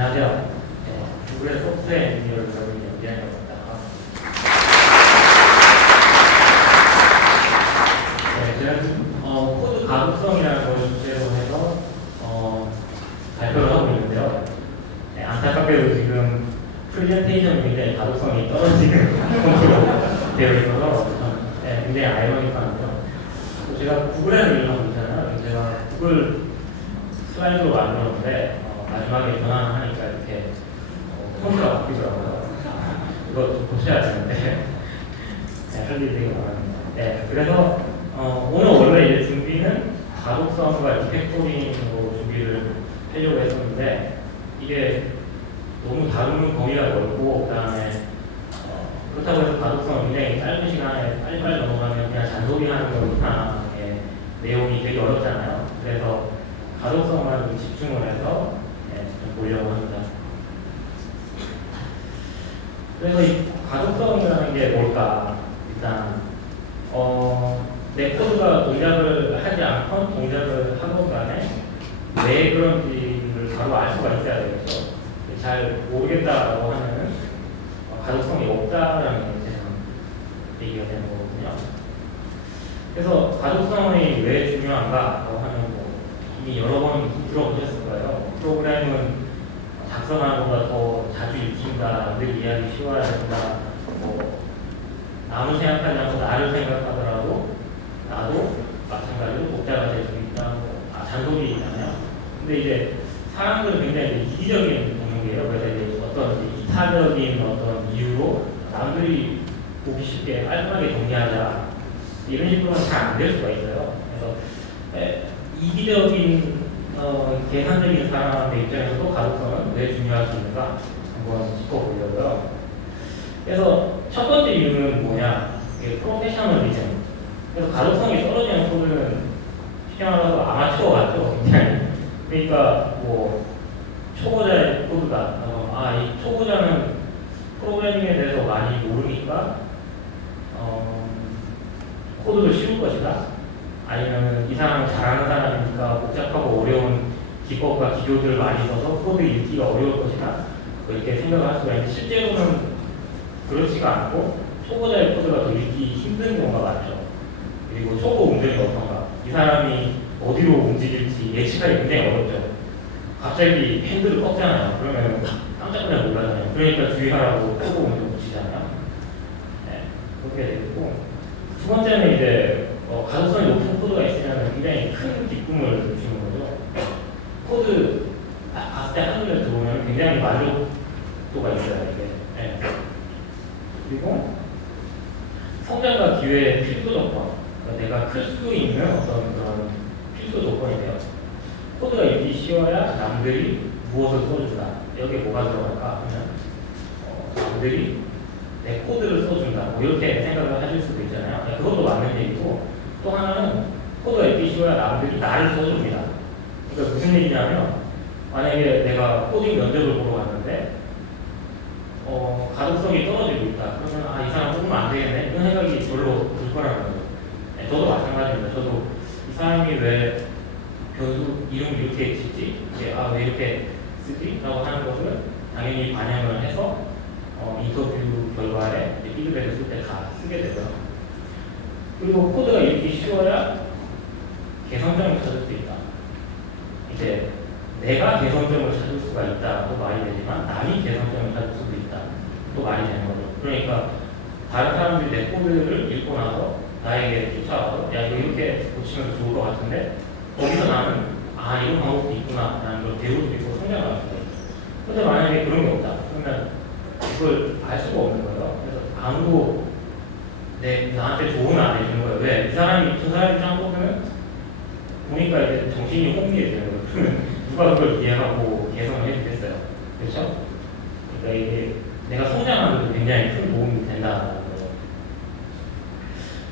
안녕하세요. 구글의 소프트웨어 엔지니어를 배우고 있는 연기현이라고 합니다. 제가 코드 가독성이라는 걸 주제로 해서 발표를 하고 있는데요. 안타깝게도 지금 프레젠테이션이 굉장히 가독성이 떨어지는 형태로 되어 있어서 굉장히 아이러니컬한데요. 제가 구글에서 일을 하고 있잖아요. 제가 구글 슬라이드로 만들었는데 마지막에 전환을 하니까 이렇게 폰트가 바뀌더라고요. 이거 좀 고쳐야 되는데 할 일이 되게 많았습니다. 그래서 오늘 원래 이제 준비는 가독성과 리팩토링으로 준비를 하려고 했었는데 이게 너무 다루는 범위가 넓고 그다음에 그렇다고 해서 가독성을 굉장히 짧은 시간에 빨리빨리 넘어가면 그냥 잔소리하는 거 이상의 내용이 되게 어렵잖아요. 그래서 가독성만 좀 집중을 해서 좀 보려고 합니다. 그래서 이 가독성이라는 게 뭘까? 일단 내 코드가 동작을 하지 않건 동작을 하건 간에 왜 그런지를 바로 알 수가 있어야 되겠죠. 잘 모르겠다라고 하면은 가독성이 없다라는 얘기가 되는 거거든요. 그래서 가독성이 왜 중요한가라고 하면 이미 여러 번 들어보셨을 거예요. 프로그램은 작성하는 것보다 더 자주 읽힌다, 늘 이해하기 쉬워야 된다, 남을 생각하지 않고 나를 생각하더라도 나도 마찬가지로 독자가 될 수 있다, 잔소리잖아요. 근데 이제 사람들은 굉장히 이기적인 동물이에요. 그래서 이제 어떤 이타적인 어떤 이유로 남들이 보기 쉽게 깔끔하게 정리하자 이런 식으로는 잘 안 될 수가 있어요. 그래서 이기적인 계산적인 사람의 입장에서도 가독성은 왜 중요할 수 있는가 한번 짚어보려고요. 그래서 첫 번째 이유는 뭐냐? 프로페셔널리즘. 그래서 가독성이 떨어지는 코드는 쉽게 말해서 아마추어 같죠. 그러니까 뭐 초보자의 코드다. 이 초보자는 프로그래밍에 대해서 많이 모르니까 코드도 쉬울 것이다. 아니면 이 사람은 잘하는 사람이니까 복잡하고 어려운 기법과 기교들을 많이 써서 코드 읽기가 어려울 것이다. 이렇게 생각을 할 수가 있는데 실제로는 그렇지가 않고 초보자의 코드가 더 읽기 힘든 경우가 많죠. 그리고 초보 운전이 어떤가. 이 사람이 어디로 움직일지 예측하기 굉장히 어렵죠. 갑자기 핸들을 꺾잖아요. 그러면 깜짝깜짝 놀라잖아요. 그러니까 주의하라고 초보 운전 붙이잖아요. 그렇게 되고 두 번째는 이제 가독성이 높은 코드가 있으면 굉장히 큰 기쁨을 주는 거죠. 코드 딱 봤을 때 한눈에 들어오면 굉장히 만족도가 있어요. 이게. 그리고 성장과 기회의 필수 조건. 그러니까 내가 클 수 있는 어떤 그런 필수 조건이 돼요. 코드가 읽기 쉬워야 남들이 무엇을 써준다. 여기에 뭐가 들어갈까 하면 남들이 내 코드를 써준다. 이렇게 생각을 하실 수도 있잖아요. 그것도 맞는 얘기고 또 하나는 코드가 읽기 쉬워야 남들이 나를 써줍니다. 그러니까 무슨 얘기냐면 만약에 내가 코딩 면접을 보러 갔는데 가독성이 떨어지고 있다. 그러면 이 사람 뽑으면 안 되겠네. 이런 생각이 별로 들 거라는 거죠. 저도 마찬가지입니다. 저도 이 사람이 왜 변수 이름을 이렇게 짓지? 왜 이렇게 쓰지? 라고 하는 것을 당연히 반영을 해서 인터뷰 결과에 피드백을 쓸 때 다 쓰게 되고요. 그리고 코드가 읽기 쉬워야 개선점을 찾을 수 있다. 이제 내가 개선점을 찾을 수가 있다도 말이 되지만 남이 개선점을 찾을 수도 있다. 또 말이 되는 거죠. 그러니까 다른 사람들이 내 코드를 읽고 나서 나에게 쫓아와서 야 이거 이렇게 고치면 좋을 것 같은데 거기서 나는 이런 방법도 있구나 라는 걸 배울 수 있고 성장할 수 있어요. 근데 만약에 그런 게 없다. 그러면 그걸 알 수가 없는 거예요. 그래서 아무도 나한테 조언을 안 해주는 거예요. 왜? 저 사람이 짱 뽑으면 보니까 이제 정신이 혼미해 되는 거예요. 그러면 누가 그걸 이해하고 개선을 해주겠어요. 그렇죠? 그러니까 이게 내가 성장하는 데 굉장히 큰 도움이 된다는 거예요.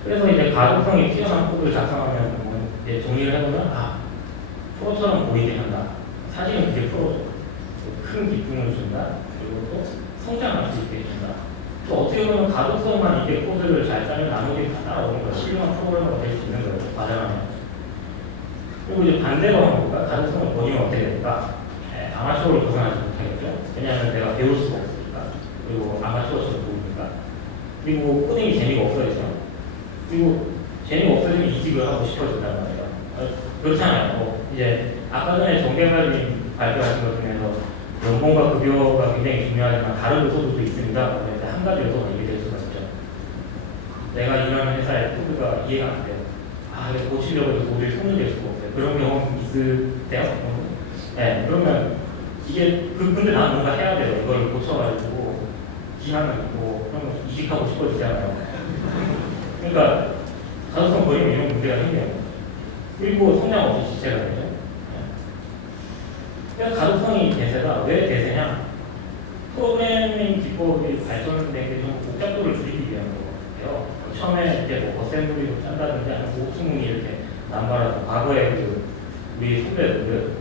그래서 이제 가독성이 뛰어난 코드를 작성하면 이제 정리를 해보면 프로처럼 보이게 한다. 사실은 그게 프로죠. 큰 기쁨을 준다. 그리고 또 성장할 수 있게 해준다. 또 어떻게 보면 가독성만 이게 코드를 잘 짜면 나머지 다 따라오는 거예요. 훌륭한 프로그래머가 될 수 있는 거예요. 과정하면. 그리고 이제 반대로 한번 볼까? 가독성을 버리면 어떻게 될까? 아마추어를 벗어나지 못하겠죠. 그리고 코딩이 재미가 없어지죠. 그리고 재미가 없어지면 이직을 하고 싶어진단 말이에요. 그렇잖아요. 이제 아까 전에 정개발님 발표하신 것 중에서 연봉과 급여가 굉장히 중요하지만 다른 요소들도 있습니다. 그런데 한 가지 요소가 이해될 수가 있죠. 내가 일하는 회사의 코드가 이해가 안 돼요. 이거 고치려고 해도 도저히 손을 댈 수가 없어요. 그런 경험 있으세요? 네, 그러면 이게 근데 나는 뭔가 해야 돼요. 이걸 고쳐가지고 기한은 있고 그러면 이직하고 싶어지잖아요. 그러니까 가독성 버리면 이런 문제가 생겨요. 그리고 성장 없이 지체가 되죠. 그러니까 가독성이 대세가 왜 대세냐? 프로그래밍 기법이 발전된 게 좀 복잡도를 줄이기 위한 거예요. 처음에 이제 뭐 어셈블리로 짠다든지 아니면 고층문이 이렇게 남발하고 과거에 우리 선배들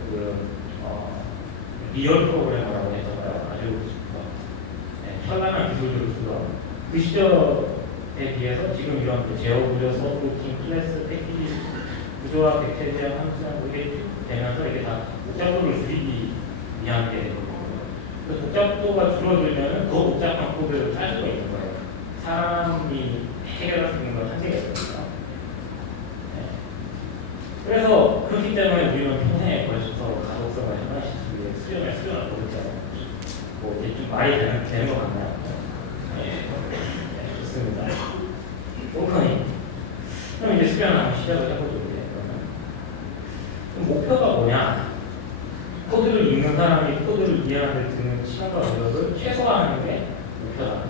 리얼 프로그래머라고 했잖아요. 아주 현란한 기술들을 쓰던 그 시절에 비해서 지금 이런 제어 구조, 서브루틴, 클래스, 패키지 구조와 백태지와 함수랑 이게 쭉 되면서 이게 다 복잡도를 줄이기 위한 게 되거든요. 그 복잡도가 줄어들면 더 복잡한 코드를 짤 수가 있는 거예요. 사람이 해결할 수 있는 건 한계가 있습니다. 그래서 그렇기 때문에 우리는 평생에 걸쳐서 가독성을 하나씩 수련을 보였잖아요. 뭐 이제 좀 말이 되는 것 같나요? 좋습니다. 오퍼닝. 그럼 이제 수련을 한번 시작을 해보죠. 그럼 목표가 뭐냐? 코드를 읽는 사람이 코드를 이해하는 데 드는 시간과 노력을 최소화하는 게 목표다.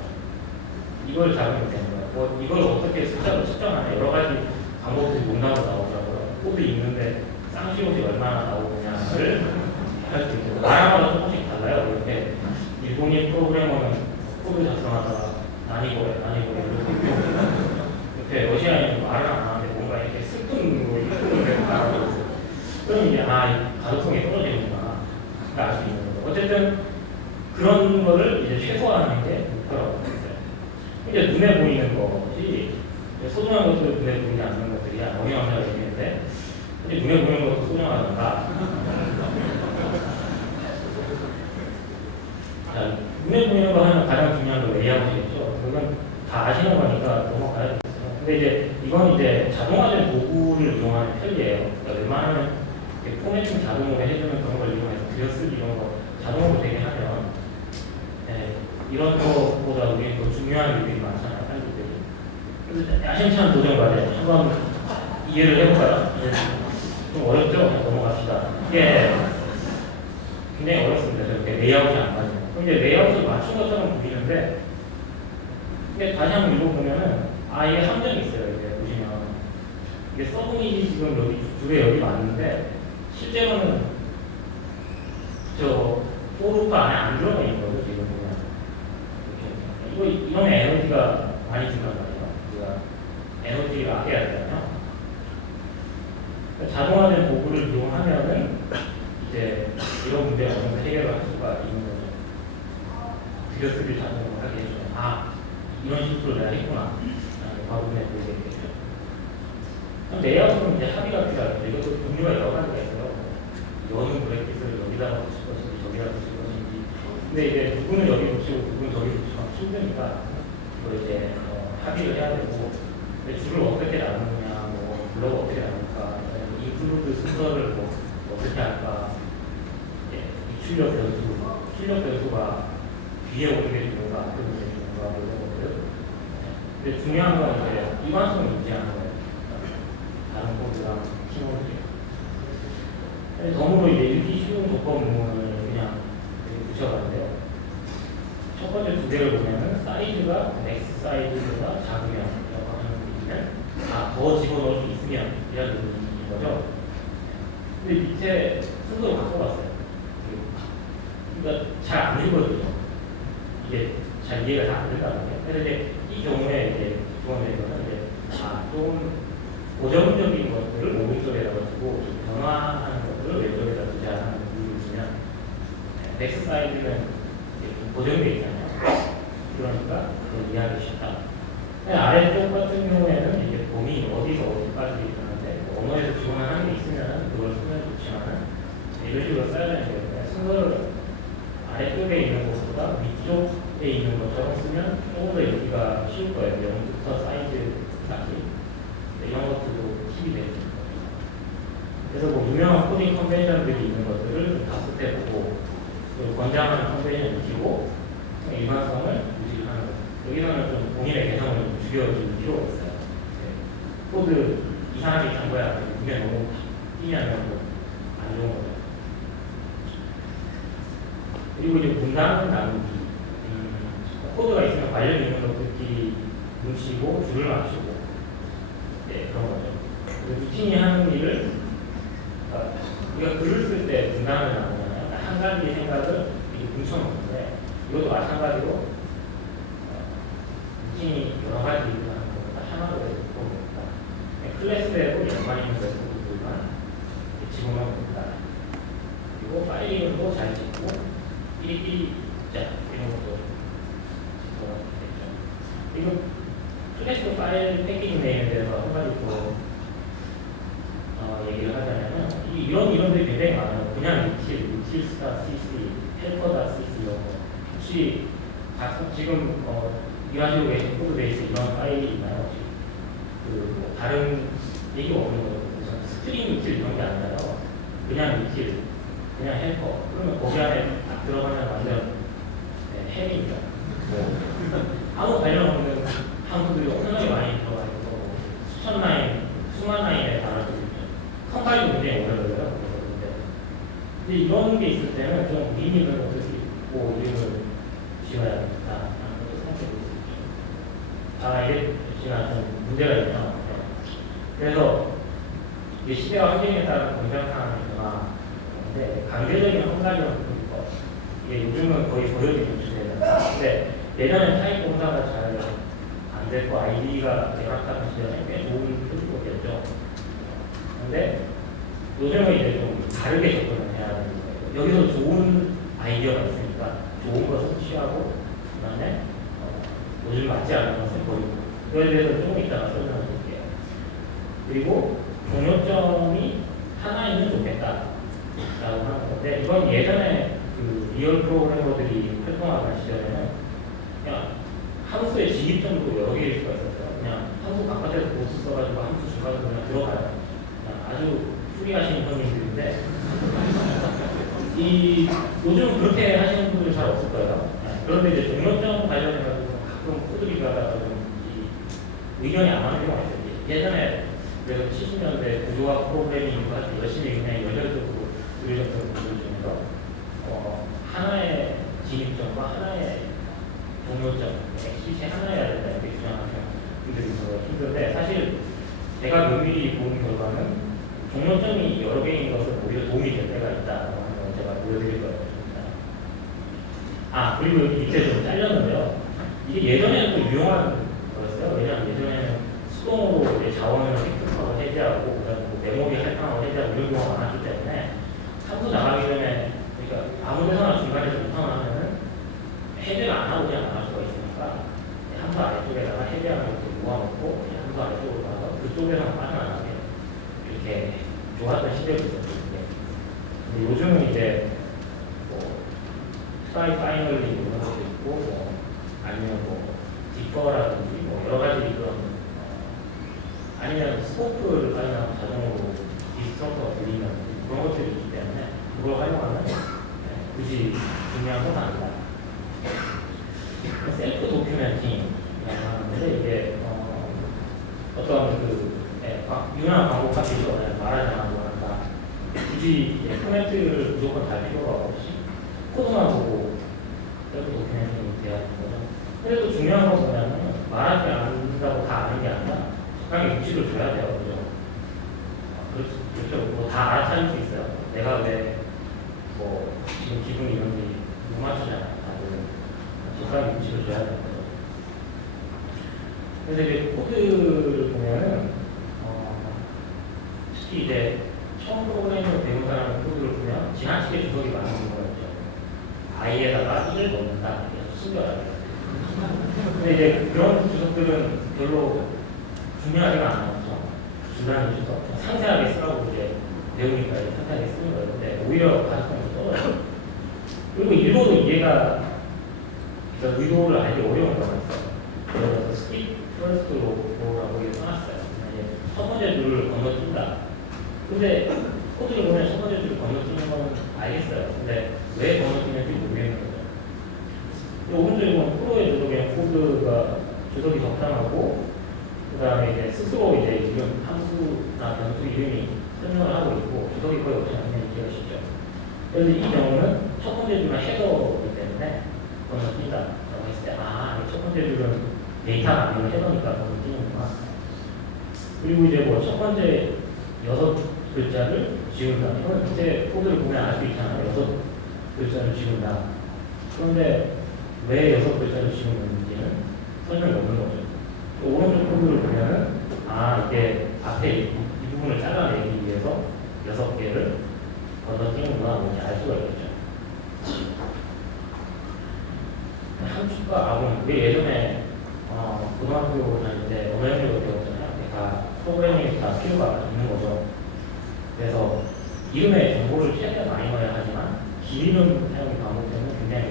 이걸 잡으면 되는 거예요. 뭐 이걸 어떻게 숫자로 측정하냐 여러 가지 방법들이 문답으로 나오더라고요. 코드 읽는데 쌍시옷이 얼마나 나오느냐를 할 수 있고 나라마다 조금씩 달라요. 이렇게 일본인 프로그래머는 코드 작성하다가 난이고래 이렇게 러시아인은 말을 안 하는데 뭔가 이렇게 슬픈 걸 이렇게 말하고 있어요. 그럼 이제 가독성이 떨어지는구나 알 수 있는 거죠. 어쨌든 그런 거를 이제 최소화하는 게 목표라고 했어요. 이제 눈에 보이는 것이 소중한 것들 눈에 보이지 않는 것들이야. 어미왕사가 얘기했는데 이제 눈에 보이는 것도 소중하단가. 눈에 보이는 거 하면 가장 중요한 건 레이아웃이겠죠. 그건 다 아시는 거니까 넘어가야 되겠어요. 근데 이제 이건 이제 자동화된 도구를 이용하는 편이에요. 그러니까 웬만하면 포맷팅 자동으로 해주는 그런 걸 이용해서 글쓰기 이런 거 자동으로 되게 하면 이런 것보다 우리 더 중요한 일들이 많잖아요. 그래서 야심찬 도전 과제 한번 이해를 해볼까요? 좀 어렵죠? 넘어갑시다. 이게 굉장히 어렵습니다. 이렇게 레이아웃이 안 맞아요. 그럼 이제 레이아웃을 맞춘 것처럼 보이는데 이게 다시 한번 읽어보면은 이게 함정이 있어요. 이게 보시면 이게 서브닛이 지금 여기 두 개 여기 맞는데 실제로는 저 포르프 안에 안 들어가 있는 거죠. 지금 보면 이거 이러면 에너지가 많이 든단 말이에요. 우리가 에너지를 아껴야 되잖아요. 자동화된 도구를 이용하면은 이제 이런 문제를 어느 정도 해결을 할 수가 있는 거죠. 들여쓰기를 자동으로 하게 해줘요. 이런 실수를 내가 했구나. 바로 눈에 보이게 되겠죠. 그럼 레이아웃은 이제 합의가 필요하죠. 이것도 종류가 여러 가지가 있어요. 여는 브레킷을 여기다가 붙일 것인지 저기다가 붙일 것인지. 근데 이제 누구는 여기 붙이고 누구는 저기 붙이면 힘드니까 이걸 이제 합의를 해야 되고 줄을 어떻게 나누느냐, 뭐 블럭을 어떻게 나눌까, 인클루드 순서를 뭐 어떻게 할까, 이 출력 변수가 뒤에 어떻게 주는가, 앞에 어떻게 주는가, 뭐 이런 것들. 근데 중요한 건 이제 일관성을 유지하는 거예요. 다른 코드랑 키워드예요. 덤으로 이제 읽기 쉬운 조건 문문을 그냥 붙여봤는데요. 첫 번째 두 개를 보면은 사이즈가 넥스 사이즈보다 작으면이라고 하는 게 있으면 더 집어넣을 수 있으면 이라는 의미인 거죠. 근데 밑에 순서를 바꿔봤어요. 그러니까 잘 안 읽어져요. 이게 잘 이해가 다 안 된다고요. 그래서 이제 이 경우에 이제 두 번째 거는 이제 좀 고정적인 것들을 오른쪽에다가 두고 좀 변화하는 것들을 왼쪽에다 두자는 이유를 주면 넥스 사이즈는 좀 고정되어 있잖아요. 그러니까 그걸 이해하기 쉽다. 아래쪽 같은 경우에는 이제 봄이 어디서 어디까지 있는데 언어에서 지원하는 게 있으면 그걸 쓰면 좋지만 이런 식으로 써야 되는 거예요. 순서를 아래쪽에 있는 것보다 위쪽 있는 것처럼 쓰면 조금 더 읽기가 쉬울 거예요. 0부터 사이즈까지. 이런 것들도 팁이 되는 거예요. 그래서 뭐 유명한 코딩 컨벤션들이 있는 것들을 다섯 대 보고, 그리고 권장하는 컨벤션 익히고, 일관성을 유지하는 거예요. 여기서는 좀 본인의 개성을 죽여줄 필요가 있어요. 코드 이상하게 짠 거야. 이게 너무 뛰면 안 좋은 거죠. 그리고 이제 분단 나누기. 코드가 있으면 관련 있는 것들끼리 뭉치고 줄을 맞추고, 네, 그런 거죠. 루틴이 하는 일을, 우리가 글을 쓸 때 분단을 나누잖아요. 한 가지 생각을 뭉쳐놓는데, 이것도 마찬가지로 루틴이 여러 가지 일을 하는 것보다 하나로 해서 보입니다. 클래스대로 연관 있는 것들만 집어넣으면 됩니다. 그리고 파일 이름도 잘 짓고, 삐리삐리 자 이런 것도 집어넣으면 되죠. 그리고 클래스 파일 패키지 네임에 대해서 한 가지 더 얘기를 하자면, 이론들이 굉장히 많아요. 그냥 util.cc, helper.cc 이런 거. 혹시 지금 일하시고 계신 코드베이스 이런 파일이 있나요? 뭐 다른 얘기가 없는 거죠. 스트링 util 이런 게 아니라요. 그냥 util, 그냥 helper. 그러면 거기 안에 딱 들어가면 완전 햄입니다. 아무 관련 없는 함수들이 엄청나게 많이 들어가 있고, 수천 라인, 수만 라인의 단어들이 있죠. 컴파일도 굉장히 오래 걸려요. 근데 이런 게 있을 때는 좀 의미 있는 것들이 있고, 이름을 지어야겠다 하는 것도 생각해 볼 수 있죠. 이게 제가 좀 문제가 있는 것 같아요. 그래서 이 시대와 환경에 따른 공정상의 변화인데, 강제적인 한 가지만 보니까 이게 요즘은 거의 보여지는 주제예요. 근데 예전에 타입 공사가 잘 안 됐고 아이디가 대박하는 시절에 꽤 좋은 표지법이었죠. 근데 요즘은 이제 좀 다르게 접근을 해야 되는 거예요. 여기서 좋은 아이디어가 있으니까 좋은 것을 취하고, 그 다음에 요즘 맞지 않는 것을 버리고, 그거에 대해서 조금 이따가 설명을 드릴게요. 그리고 종료점이 하나이면 좋겠다라고 하는 건데, 이건 예전에 그 리얼 프로그래머들이 활동하던 시절에는 그냥 함수의 진입점도 여러 개일 수가 있었어요. 그냥 함수 바깥에서 보스 써가지고 함수 중간에 그냥 들어가요. 그냥 아주 풀이하시는 형님들인데, 요즘 그렇게 하시는 분들 잘 없을 거예요. 그런데 이제 종료점 관련해가지고 가끔 코드리가다가 좀 의견이 안 맞는 경우가 있어요. 예전에 그래서 70년대 구조화 프로그래밍 아주 열심히 그냥 연결적으로 그려졌던 분들 중에서 하나의 진입점과 하나의 종료점, 엑시시 하나여야 된다 이렇게 주장하는 분들이 있어서 힘든데, 사실 제가 면밀히 본 결과는 종료점이 여러 개인 것은 오히려 도움이 될 때가 있다고 하는 걸 제가 보여드릴 거예요. 그리고 여기 밑에 좀 잘렸는데요. 이게 예전에는 또 유용한 거였어요. 왜냐하면 예전에는 수동으로 이제 자원을 획득하고 해제하고, 그다음에 뭐 메모리 할당하고 해제하고 이런 경우가 많았기 때문에 함수 나가기 전에, 그러니까 아무 데서나 중간에 전환하면은 해제를 안 하고 그냥 나갈 수가 있으니까 함수 아래쪽에다가 해제하는 것도 모아놓고 그냥 함수 아래쪽으로 가서 그쪽에서 빠져나가게 이렇게 좋았던 시대도 있었거든요. 근데 요즘은 이제 뭐 트라이 파이널리 이런 것도 있고, 뭐 아니면 뭐 디퍼라든지 뭐 여러 가지 그런 아니면 스코프를 활용하면 자동으로 디스트럭터가 들리는 그런 것들이 있기 때문에 그걸 활용하면 굳이 중요한 건 아니다. 셀프 도큐멘팅이라고 하는데, 이게 어떤 유명한 광고 카피죠. 말하지 않고 한다. 굳이 코멘트를 무조건 달 필요가 없이 코드만 보고 셀프 도큐멘팅이 돼야 되는 거죠. 그래도 중요한 건 뭐냐면, 말하지 않는다고 다 아는 게 아니라 적당히 위치를 줘야 돼요. 그렇죠. 뭐 다 알아차릴 수 있어요. 내가 왜 뭐 지금 기분이 이런지 못 맞추잖아요. 다들 적당히 위치를 줘야 되는 거죠. 그래서 이제 코드를 보면은 특히 이제 처음 프로그래밍을 배운 사람은 코드를 보면 지나치게 주석이 많은 경우가 있죠. i에다가 1을 넣는다. 신기하죠. 근데 이제 그런 주석들은 별로 중요하지가 않았죠. 중요한 주석. 상세하게 쓰라고 이제 배우니까 상세하게 쓰는 거예요. 근데 오히려 가능성이 떨어져요. 그리고 일부러 이해가 그러니까 의도를 알기 어려운 거가 있어요. 그래서 스킵 퍼스트로라고 이렇게 써놨어요. 이제 첫 번째 줄을 건너뛴다. 근데 코드를 보면 첫 번째 줄을 건너뛰는 건 알겠어요. 근데 왜 건너뛰는지 모르겠는 거죠. 오른쪽에 보면 프로의 주석에 코드가 주석이 적당하고 그 다음에 이제 스스로 이제 이름 함수나 변수 이름이 설명을 하고 있고 주석이 거의 없지 않으면 이해가 쉽죠. 그래서 이 경우는 첫 번째 줄은 헤더이기 때문에 건너뛴다라고 했을 때 첫 번째 줄은 데이터가 아니고 헤더니까 건너뛰는구나. 그리고 이제 뭐 첫 번째 6글자를 지운다. 이건 이제 코드를 보면 알 수 있잖아요. 6글자를 지운다. 그런데 왜 6글자를 지우는지는 설명이 없는 거죠. 오른쪽 코드를 보면은 이게 앞에 이 부분을 잘라내기 위해서 6개를 건너뛰는구나 뭔지 알 수가 있겠죠. 함축과 아군, 우리 예전에 고등학교 다닐 때 언어영역을 배웠잖아요. 그러니까 프로그래밍이 다 필요가 있는 거죠. 그래서 이름에 정보를 최대한 많이 넣어야 하지만 긴 이름 사용이 반복되면 굉장히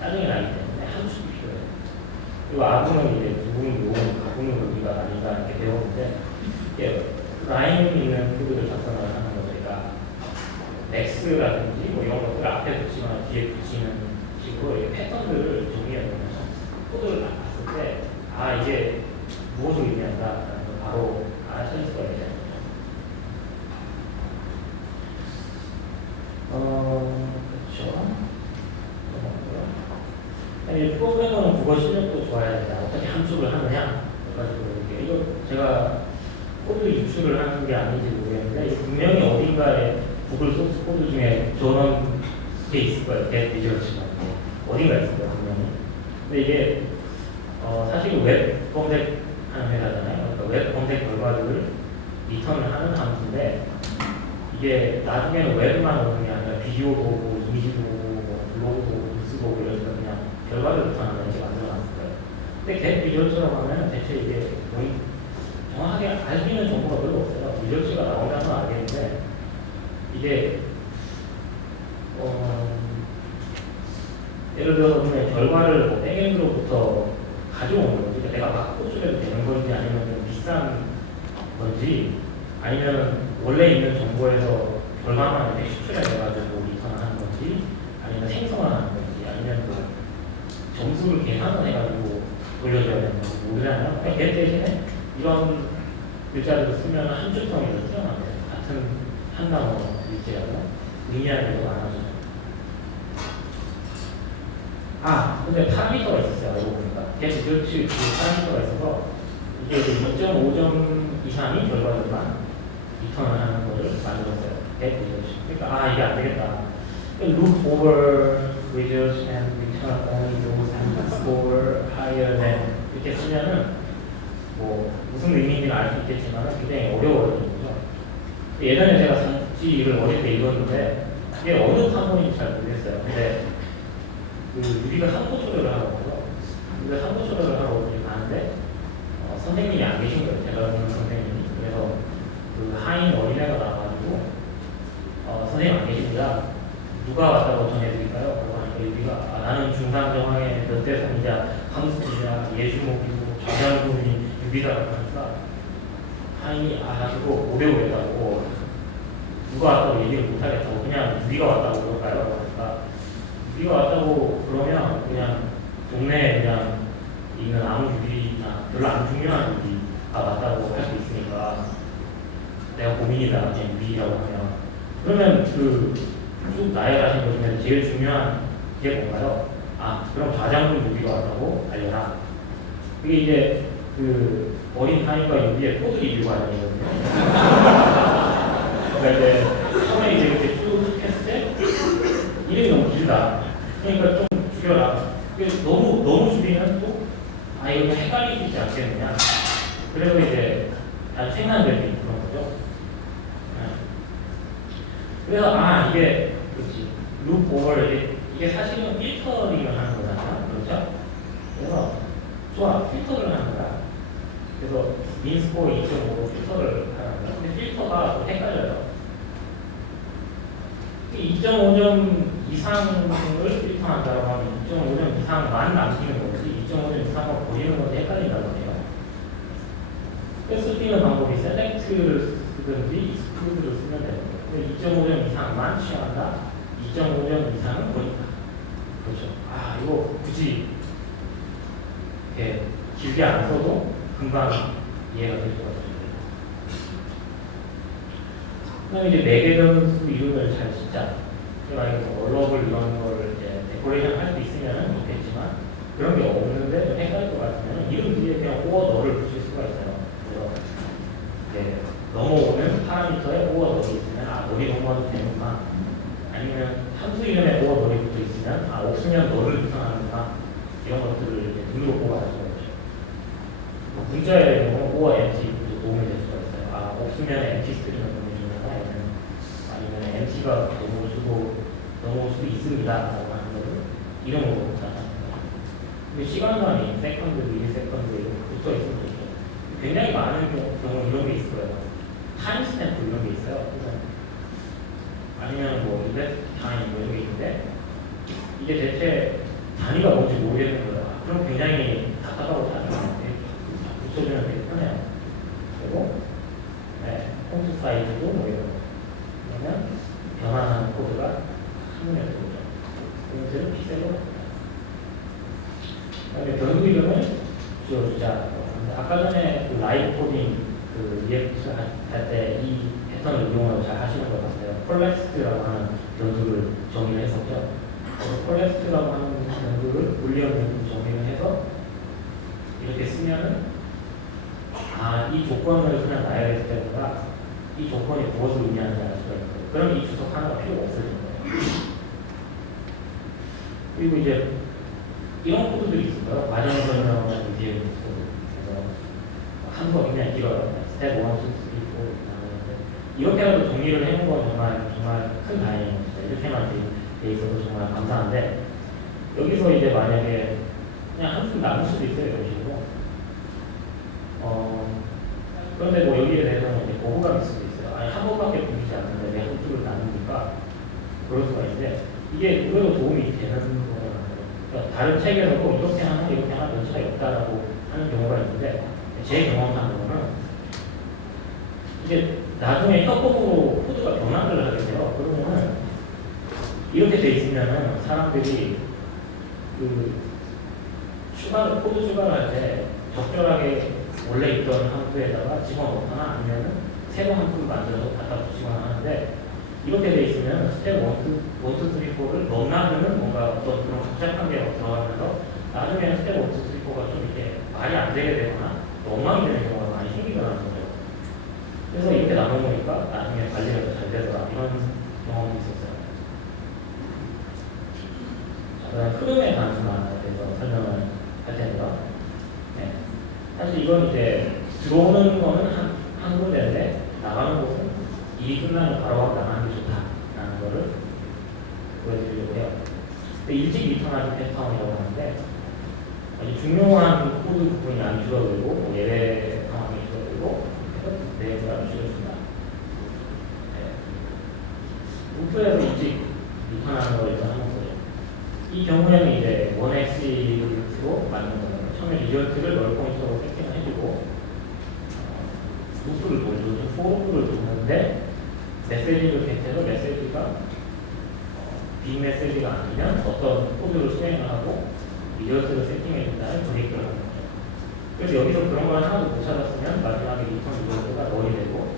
짜증이 나기 때문에 함축이 필요해요. 그리고 아군은 이제 부분, 요원, 가군은 우리가 아닌가 이렇게 배웠는데 이게 라인 있는 코드를 작성을 하는 거죠. 그러니까 X라든지 뭐 이런 것들 앞에 붙이거나 뒤에 붙이는 식으로 이 패턴들을 정리해 놓으면서 코드를 봤을 때 이게 무엇을 의미한다라는 걸 바로 알아차릴 수가 있는 거죠. 그렇죠. 이 프로그래머는 국어 실력도 좋아야 된다. 어떻게 함축을 하느냐. 그래가지고 이거 제가 코드 유출을 하는 게 아닌지 모르겠는데 분명히 어딘가에 구글 소스 코드 중에 저런 게 있을 거예요. get results가 어딘가 있을 거예요. 분명히. 근데 이게 사실 웹 검색하는 회사잖아요. 그러니까 웹 검색 결과들을 리턴을 하는 함수인데 이게 나중에는 웹만 오는 게 아니라 비디오 보고, 이미지 보고, 뭐 블로그 보고, 뉴스 보고 이러니까 그냥 결과를 리턴하는 이렇게 만들어놨을 거예요. 근데 get results라고 하면 대체 이게 정확하게 알 수 있는 정보가 별로 없어요. results가 나오면 알겠는데 이게 예를 들어서 그냥 결과를 뭐 백엔드로부터 가져오는 건지, 그러니까 내가 막 호출해도 되는 건지, 아니면 좀 비싼 건지, 아니면 원래 있는 정보에서 결과만 이렇게 추출해내가지고 리턴하는 건지, 아니면 생성하는 건지, 아니면 뭐 점수를 계산을 해가지고 돌려줘야 되는 건지 모르잖아요. 걔 대신에 이런 글자를 쓰면 함축성이 더 뛰어나요. 같은 한 단어 일지라도 의미하는 게 많아져요. 근데 파라미터가 있었어요. 알고 보니까. get results 파라미터가 있어서 이게 2.5점 이상이 결과들만 리턴을 하는 거를 만들었어요. get results. 그러니까 이게 안 되겠다. loop over results and return only those that score higher than 이렇게 쓰면은 뭐 무슨 의미인지는 알 수 있겠지만 굉장히 어려워요. 예전에 제가 삼국지를 어릴 때 읽었는데 그게 어느 상호인지 잘 모르겠어요. 근데 그 유비가 삼고초려를 하거든요. 유비가 삼고초려를 하러 어디 가는데 선생님이 안 계신 거예요. 제가 보는 선생님이. 그래서 그 하인 어린애가 나와가지고 선생님 안 계십니다. 누가 왔다고 전해드릴까요? 그러고 하니까 유비가 나는 중상정황의 몇 대 성자 황수지야 예주목이고 좌장군이 유비다라고 하니까 하인이 그거 못 외우겠다고 누가 왔다고 얘기를 못하겠다고 그냥 유비가 왔다고 그럴까요? 그러니까 유비가 왔다고 그러면 그냥 동네에 그냥 있는 아무 유비나 별로 안 중요한 유비가 왔다고 할 수 있으니까 내가 고민이다 그냥 유비라고 하면 그러면 그 쭉 나열하신 것 중에 제일 중요한 게 뭔가요? 그럼 좌장군 유비가 왔다고 알려라. 그게 이제 그 어린 하인과 유비의 코드 리뷰 과정이거든요. 그러니까 이제 처음에 이제 이렇게 쭉 했을 때 이름이 너무 길다. 그러니까 좀 줄여라. 너무 줄이면 또 이거 헷갈릴 수 있지 않겠느냐. 그래서 이제 아주 생산되는 그런 거죠. 그래서 이게 그렇지 룩 오버 이게 사실은 필터링을 하는 거잖아요. 그렇죠? 그래서 좋아 필터를 하는 거야. 그래서 민스코어 2.5로 필터를 하는 거야. 근데 필터가 또 헷갈려요. 2.5점 이상을 필터한다고 하면 2.5점 이상만 남기는 건지 2.5점 이상만 버리는 건지 헷갈린다고 해요. 쓸 수 있는 방법이 select를 쓰든지 exclude를 쓰면 되는 거예요. 2.5점 이상만 취한다. 2.5점 이상은 버린다. 그렇죠. 아, 이거 굳이 이렇게 길게 안 써도 금방 이해가 될 것 같아요. 그다음에 이제 매개 변수 이름을 잘 짓자. 만약에 뭐 얼러블 이런 걸 이제 데코레이션 할 수 있으면 좋겠지만 그런 게 없는데 좀 헷갈릴 것 같으면 이름 뒤에 그냥 or 너를 붙일 수가 있어요. 그래서 이제 넘어오는 파라미터에 or 너이 있으면 아 너리 넘어가도 되는구나. 아니면 함수 이름에 or 너리 붙어 있으면 아 없으면 너를 구성하는구나. 이런 것들을 이제 눈으로 보고 알 수가 있죠. 문자의 경우 or empty 도움이 될 수가 있어요. 아 없으면 empty 스트링을 보내주거나 아니면 empty가 넘어올 수도 있습니다. 라고 하는 거를 이름으로 나타납니다. 근데 시간만이 세컨드, 밀리세컨드 이런 거 붙어 있으면 좋죠. 굉장히 많은 경우 이런 게 있을 거예요. 타임 스탬프 이런 게 있어요. 아니면 뭐 이벤트 타임 뭐 이런 게 있는데 이게 대체 단위가 뭔지 모르겠는 거예요. 그럼 굉장히 답답하고 짜증나는데 붙여주면 되게 편해요. 그리고 네, 홈트 사이즈도 뭐 이런 거. 그러면 변환하는 코드가 한눈에 들어오죠. 이것들은 피셋으로 그다음에 변수 이름을 지어주자. 아까 전에 그 라이브 코딩 그 리액트 할 때 이 패턴을 이용하고 잘 하시는 것 같아요. 콜렉스트라고 하는 변수를 정의를 했었죠. 콜렉스트라고 하는 변수를 불리언 변수 정의를 해서 이렇게 쓰면은 아, 이 조건을 그냥 놔야 될 때보다 이 조건이 무엇을 의미하는지 알 수가 있고 그럼 이 주석 하나가 필요가 없어지는 거예요. 그리고 이제 이런 코드들이 있어요. 과정 설명하는 뒤에 코드. 그래서 한수가 굉장히 길어요. 스텝 1, 2, 3, 4 이렇게라도 정리를 해놓은 건 정말 큰 다행이에요. 이렇게만 돼 있어도 정말 감사한데 여기서 이제 만약에 그냥 한숨 나눌 수도 있어요. 이런 식으로. 그런데 뭐 여기에 대해서는 이제 거부감일 수도 있어요. 아니 한 번밖에 보이지 않는데 왜 한숨을 나누니까 그럴 수가 있는데 이게 의외로 도움이 되는 거예요. 그러니까 다른 책에서도 이렇게 하면 이렇게 하면 변수가 있다라고 하는 경우가 있는데 제 경험상으로는 이제 나중에 협곡으로 코드가 변환을 하게 돼요. 그러면은 이렇게 돼 있으면은 사람들이 그 코드 추가를 할 때 적절하게 원래 있던 함수에다가 집어넣거나 아니면은 새로 함수를 만들어서 갖다 붙이거나 하는데 이렇게 돼 있으면 스텝 1, 2, 3, 4를 넘나드는 뭔가 어떤 그런 복잡한 게 들어가면서 나중에는 스텝 1, 2, 3, 4가 좀 이렇게 말이 안 되게 되거나 엉망이 되는 경우가 많이 생기더라는 거죠. 그래서 이렇게 나눠보니까 나중에 관리가 더 잘 되더라 이런 경험이 있었어요. 자, 그다음 흐름의 단순화에 대해서 설명을 할 텐데요. 네. 사실 이건 이제 들어오는 거는 한 군데인데 나가는 곳은 일이 끝나면 바로 나가는 게 좋다라는 거를 보여드리려고 해요. 일찍 리턴하는 패턴이라고 하는데 아주 중요한 코드 부분이 안 줄어들고 뭐 예외 상황이 줄어들고 해서 내용을 줄여준다. 루프에서 일찍 리턴하는 걸 일단 한번 보죠. 이 경우에는 이제 1x로 만든 거예요. 처음에 리절트를 널 포인터로 세팅을 해주고 루프를 돌리고 for 루프를 도는데 메시지를 겟해서 메시지가 빅 메시지가 아니면 어떤 코드를 수행을 하고 리절트를 세팅해 준 다음에 브레이크를 하는 거죠. 그래서 여기서 그런 걸 하나도 못 찾았으면 마지막에 리턴 리절트가 널이 되고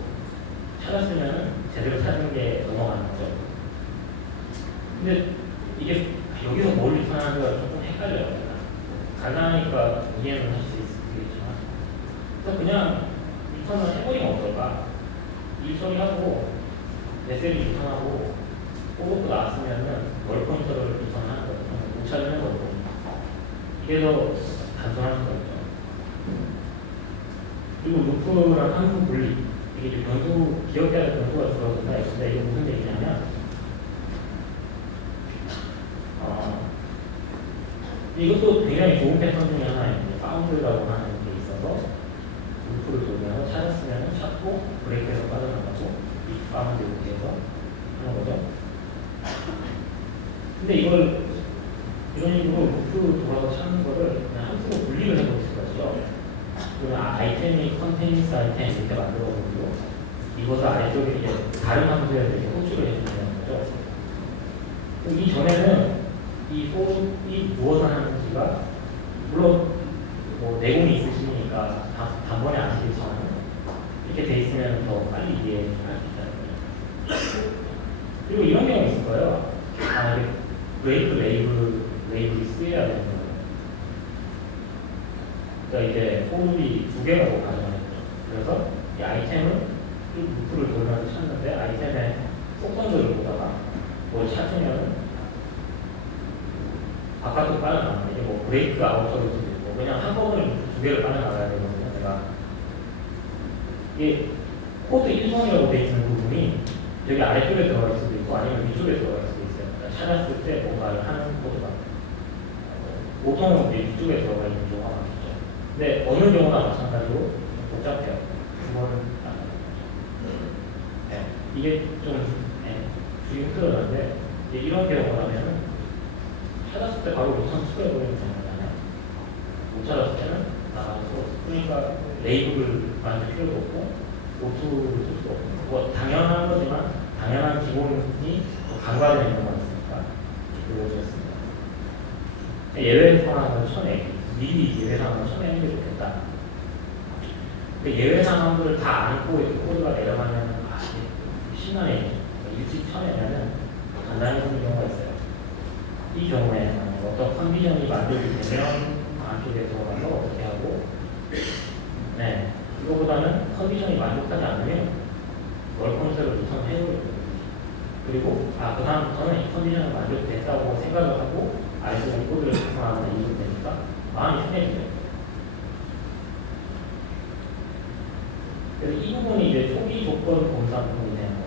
찾았으면 제대로 찾은 게 넘어가는 거죠. 근데 이게 여기서 뭘 리턴하는지가 조금 헷갈려요. 간단하니까 이해는 하실 수 있겠지만 그래서 그냥 리턴을 해버리면 어떨까? 이 처리하고 메시지 리턴하고 포로도 나왔으면은 월 포인터를 리턴하는 거거든요. 못 찾으면 월 포인터. 이게 더 단순할 수가 있죠. 그리고 루프랑 함수 분리 이게 이제 변수 기억해야 할 변수가 줄어든다 했는데 이게 무슨 얘기냐면 이것도 굉장히 좋은 패턴 중에 하나입니다. 파운드라고 하는 게 있어서 루프를 돌면서 찾았으면 찾고 브레이크에서 빠져나가고 이 파운드 이렇게 해서 하는 거죠. 근데 이걸 이런 식으로 루프 돌아서 찾는 거를 그냥 함수로 분리를 해볼 수가 있죠. 그러면 아이템이 컨테인스 아이템 이렇게 만들어 보고 이것을 아래쪽에 이제 다른 함수에 이렇게 호출을 해주는 거죠. 이 전에는 이 for이 무엇을 하는지가 물론 뭐 내공이 있으시니까 단번에 아시겠지만 이렇게 돼 있으면 더 빨리 이해할 수 있잖아요. 그리고 이런 경우 있을 거예요. 아, 브레이크 레이블이 쓰여야 되는 거예요. 그러니까 이제 for이 두 개라고 가정했죠. 그래서 이 아이템을 루프를 돌면서 찾는데 아이템의 속성들을 보다가 뭘 찾으면 바깥으로 빠져나가는 게 뭐 브레이크 아웃터일 수도 있고 그냥 한꺼번에 두 개를 빠져나가야 되거든요. 내가 이게 코드 1번이라고 되어 있는 부분이 여기 아래쪽에 들어갈 수도 있고 아니면 위쪽에 들어갈 수도 있어요. 그러니까 찾았을 때 뭔가를 하는 코드가 보통은 위쪽에 들어가 있는 경우가 많겠죠. 근데 어느 경우나 마찬가지로 복잡해요. 그거는 네, 이게 좀 주의 흐트러졌는데 이런 경우라면 찾았을 때 바로 우선 수거해버리면 되는 거잖아요. 못 찾았을 때는 나가서 그러니까 레이블을 만들 필요도 없고 오투를 쓸 수도 없고 뭐 당연한 거지만 당연한 기본이 간과되는 경우가 있으니까 그거였습니다. 예외 상황을 쳐내 미리 예외 상황을 쳐내는 게 좋겠다. 근데 예외 상황들을 다 안고 이렇게 코드가 내려가면 신나게 일찍 쳐내면은 간단해지는 경우가 있어요. 이 경우에 어떤 컨디션이 만들게 되면 안쪽에 들어가서 어떻게 하고 네 이거보다는 컨디션이 만족하지 않으면 월 컨셉을 우선 해보려고 그리고 그 다음부터는 이 컨디션이 만족됐다고 생각을 하고 아래쪽에 코드를 작성하는 이유가 되니까 마음이 편해져요. 그래서 이 부분이 이제 초기 조건 검사 부분이 되는 거예요.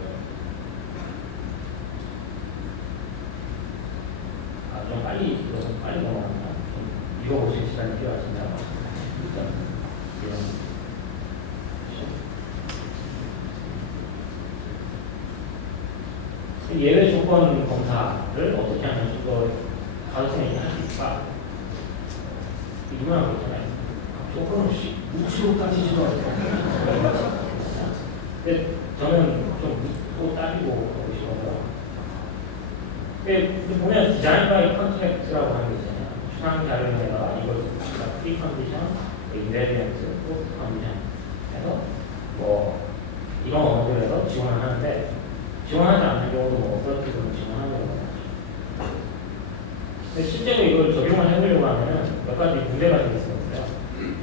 좀 빨리 넘어갑니다. 좀 읽어보실 시간이 필요하신다면 일단 예외 조건 검사를 어떻게 하면 이거 가능성이 할 수 있을까? 누구나 그렇잖아요. 조건 없이 묵시로 따지지도 않고. 근데 저는 좀 묻고 따지고 하고 싶어서. 근데 보면 디자인 바이 컨트랙트라고 하는 게 있잖아요. 추상 자료에다가 이걸 프리 컨디션, 인베리언트, 포스트 컨디션 해서 뭐 이런 언어들에서 지원을 하는데 지원하지 않는 경우도 뭐 어설트로 지원하는 경우가 많죠. 근데 실제로 이걸 적용을 해보려고 하면은 몇 가지 문제가 될 수가 있어요.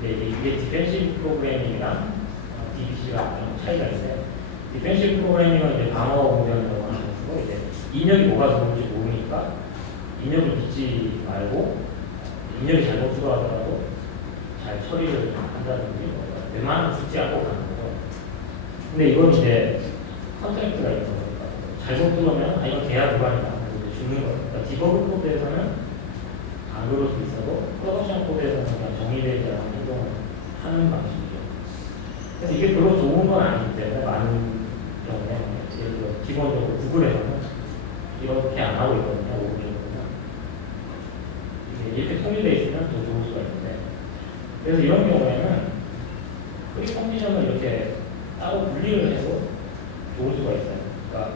이게 디펜시브 프로그래밍이랑 DBC가 좀 차이가 있는데 디펜시브 프로그래밍은 이제 방어 문제라고 하는 것으로 이제 입력이 뭐가 들어올지 모르니까 입력을 믿지 말고 입력이 잘못 들어가더라도 잘 처리를 한다든지 웬만하면 죽지 않고 가는 거죠. 근데 이건 이제 컨트랙트가 있는 거니까 잘못 들어오면 이건 계약 위반이다 주는 거예요. 그러니까 디버그 코드에서는 안 그럴 수 있어도 프로덕션 코드에서는 그냥 정의되지 않은 행동을 하는 방식이죠. 그래서 이게 별로 좋은 건 아니기 때문에 많은 경우에 예를 들어 기본적으로 구글에서는 이렇게 안 하고 있거든요. 오른쪽으로는 이렇게 통일되어 있으면 더 좋을 수가 있는데 그래서 이런 경우에는 프리 컨디션을 이렇게 따로 분리를 해서 좋을 수가 있어요. 그러니까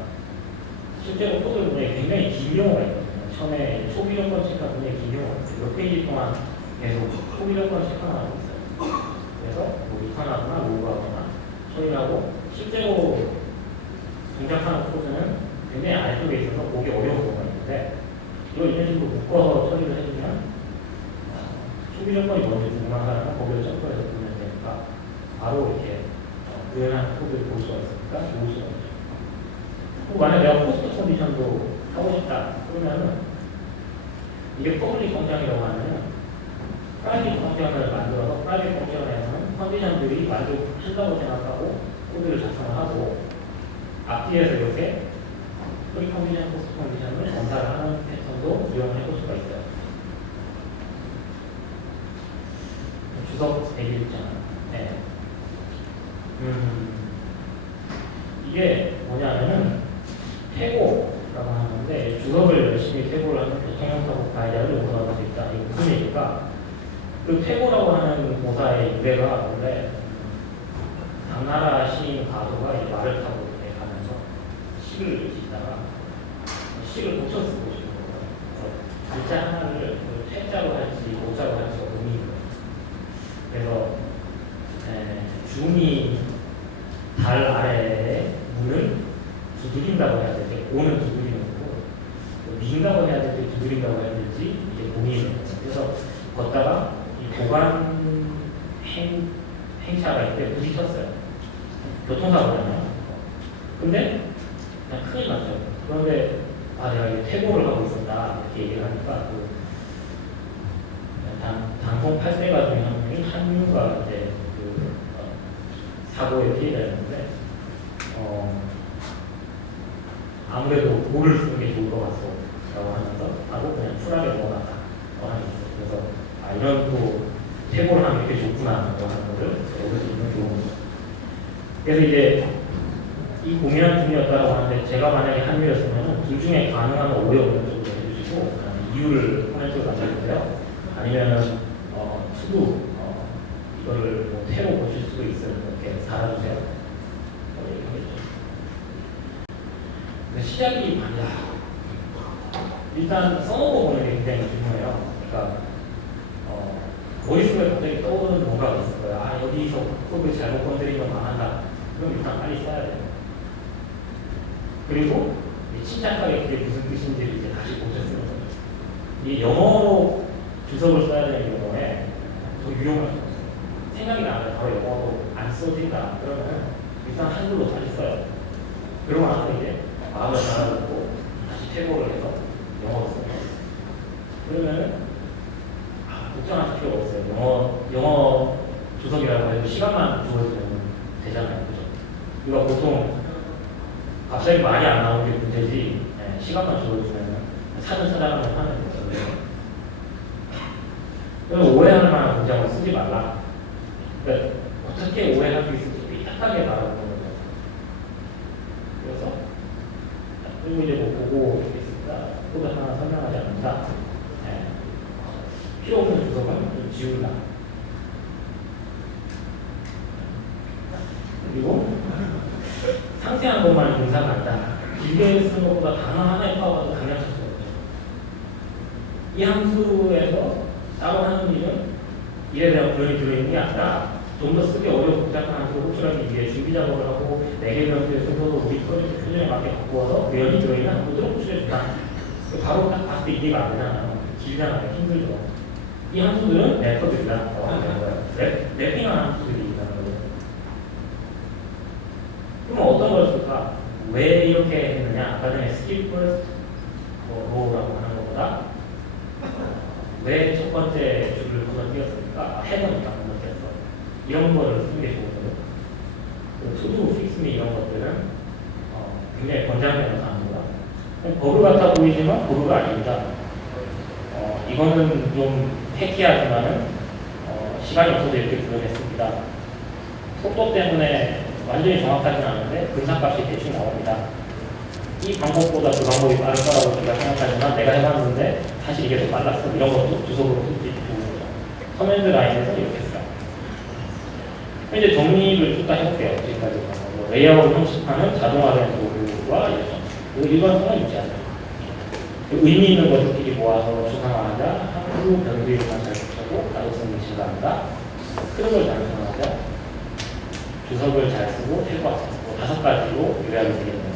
실제로 코드를 보면 굉장히 긴 경우가 있거든요. 처음에 초기 조건 체크가 굉장히 긴 경우가 있어요. 몇 페이지 동안 계속 초기 조건 체크하고 있어요. 그래서 뭐 리턴하거나 로그하거나 처리하고 실제로 동작하는 코드는 굉장히 아래쪽에 있어서 보기 어려운 경우가 있는데 이걸 이런 식으로 묶어서 처리를 해주면 초기 조건이 뭔지 궁금한 사람은 거기를 점프해서 보면 되니까 바로 이렇게 구현한 코드를 볼 수가 있으니까 좋을 수가 있죠. 만약에 내가 포스트 컨디션도 하고 싶다 그러면은 이게 퍼블릭 펑션이라고 하면 프라이빗 펑션을 만들어서 프라이빗 펑션에서는 컨디션들이 만족한다고 생각하고 코드를 작성을 하고 앞뒤에서 이렇게 프리 컨디션, 포스트 컨디션을 검사를 하는 패턴도 이용을 해볼 수가 있어요. 주석 대기일장. 네. 이게 뭐냐면은 태고라고 하는데 주석을 열심히 언제든지 퇴고를 하면 교통형사고 가해자를 용서받을 수 있다. 이게 무슨 얘기일까? 그 퇴고라고 하는 모사의 유래가 원래 당나라 시인 가도가 이 말을 타고 이렇게 가면서 시를 짓다가 시를 고쳐 쓰고 싶은 거예요. 글자 하나를 그 퇴자로 할지 고자로 할지 의미인 거예요. 그래서 중이 달 아래에 문을 두드린다고 해야 될지, 오는 두드리는 거고, 민다고 해야 될지, 두드린다고 해야 될지, 이게 고민이 돼요. 그래서 걷다가 이 도관 행차가 있대 부딪혔어요. 교통사고잖아요. 근데 그냥 큰일 났죠. 그런데 내가 이제 퇴보를 하고 있었다 이렇게 얘기를 하니까 당송 8세가 중에 한 명이 한유가 이제 사고에 피해자였는데 아무래도 돌을 쓰는 게 좋을 것 같소라고 하면서 하고 그냥 쿨하게 넘어갔다 하는 거죠. 그래서 이런 또 퇴보를 하면 이렇게 좋구나 라고 하는 거를 여기서 보면 좋은 거죠. 그래서 이제 이 공연한 중이었다고 하는데 제가 만약에 한유였으면 둘 중에 가능한 오해 없는 쪽으로 해주시고 이유를 코멘트로 남겨주세요. 아니면은 수도 이거를 뭐 태로 보실 수도 있어요. 이렇게 달아주세요. 시작이 말이야. 일단 써놓고 보는 게 굉장히 중요해요. 그러니까 머릿속에 갑자기 떠오르는 뭔가가 있을 거야. 여기서 속을 잘못 건드리면 망한다. 그럼 일단 빨리 써야 돼요. 그리고 침착하게 그게 무슨 뜻인지를 이제 다시 고쳐 쓰는 거죠. 이 영어로 주석을 써야 되는 경우에 더 유용할 수 없어요. 생각이 나면 바로 영어로 안 써진다. 그러면 일단 한글로 다시 써요. 그러고 나서 이제 마음을 달아듣고 다시 퇴보를 해서 영어로 써요. 그러면은 걱정하실 필요가 없어요. 영어 주석이라고 해도 시간만 주어지면 되잖아요. 그죠? 우리가 보통 갑자기 말이 안 나오는 게 문제지 시간만 주어지면 찾아가면 하는 거죠. 그래서 오해할 만한 문장을 쓰지 말라. 그러니까 어떻게 오해할 수 있을지 삐딱하게 말하는 거죠. 그래서 그리고 이제 뭐 보고 있습니다. 코드 하나 설명하지 않는다. 필요 없는 주석은 좀 지운다. 그리고 상세한 것만 인사가 안다. 길게 쓰는 것보다 단어 하나의 파워가 더 강력할 수가 없죠. 이 함수에서 따로 하는 일은 일에 대한 구현이 들어있는 게 아니라 좀 더 쓰기 어려운 복잡한 함수를 호출하기 위해 준비 작업을 하고 4개 변수의 순서도 우리 프로젝트 표준에 맞게 바꾸어서 구현이 들어있는 함수들을 호출해준다. 바로 딱 봤을 때 이해가 안 되잖아요. 길잖아요. 힘들죠. 이 함수들은 메커드라고 하는 거예요. 랩핑한 함수들이 있다는 거죠. 그럼 어떤 걸 쓸까? 왜 이렇게 했느냐? 아까 전에 skip first row라고 하는 것보다 왜 첫 번째 줄을 건너뛰었습니까? header부터 건너뛰었어. 이런 거를 쓰는 게 좋거든요. to do, fix me 이런 것들은 굉장히 권장되는 사항입니다. 버그 같아 보이지만 버그가 아닙니다. 이거는 좀 패키하지만은 시간이 없어서 이렇게 구현했습니다. 속도 때문에 완전히 정확하진 않은데 근사값이 대충 나옵니다. 이 방법보다 그 방법이 빠를 거라고 제가 생각하지만 내가 해봤는데 사실 이게 더 빨랐어. 이런 것도 주석으로 쓸 수 좋은 거죠. 커맨드 라인에서 이렇게 써요. 이제 정리를 쭉 다 해볼게요. 지금까지 레이아웃 형식하는 자동화된 도구와 예전. 일관성은 유지하자. 의미 있는 것들끼리 모아서 추상화하자. 함수 변수일만 잘 붙여고 가독성이 증가한다. 흐름을 단순화하자. 주석을 잘 쓰고 태과 5가지로 요약이 되겠네요.